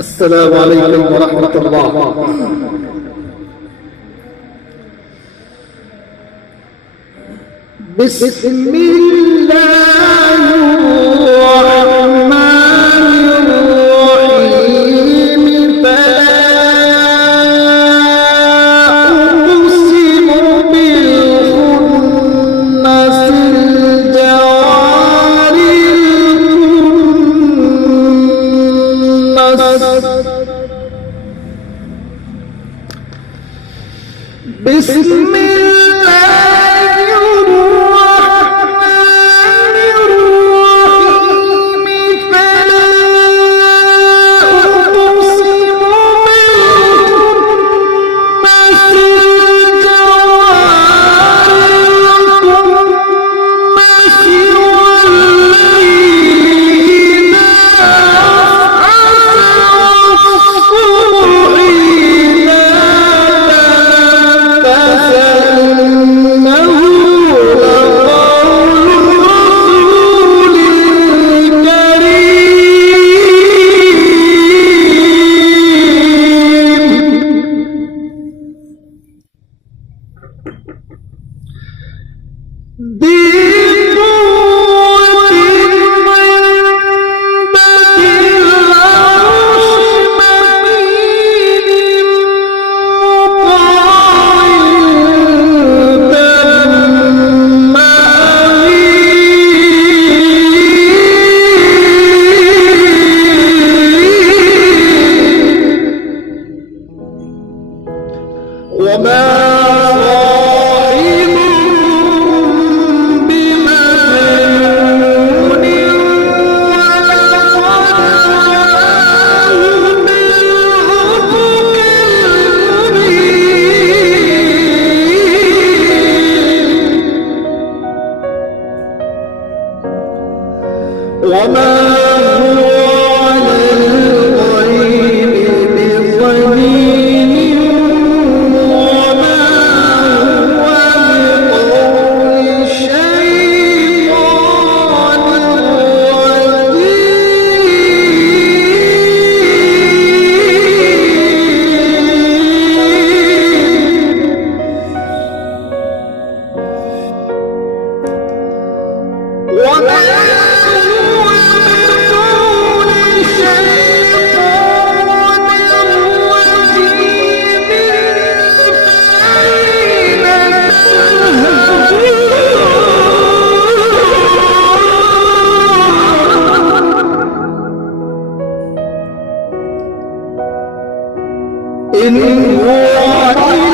السلام عليكم ورحمة الله. بسم الله الرحمن الرحيم. فلا أقسم بالخنس الجوار الكنس. بسم الله الرحمن الرحيم. فلا أقسم بالخنس الجوار الكنس والليل إذا عسعس والصبح إذا فإنه لقول رسول كريم ذي قوة عند ذي العرش مكين وما صاحبكم بمجنون ولقد رآه بالأفق المبين وما هو على الغيب بضنين وما هو بقول شيطان رجيم وما إن هو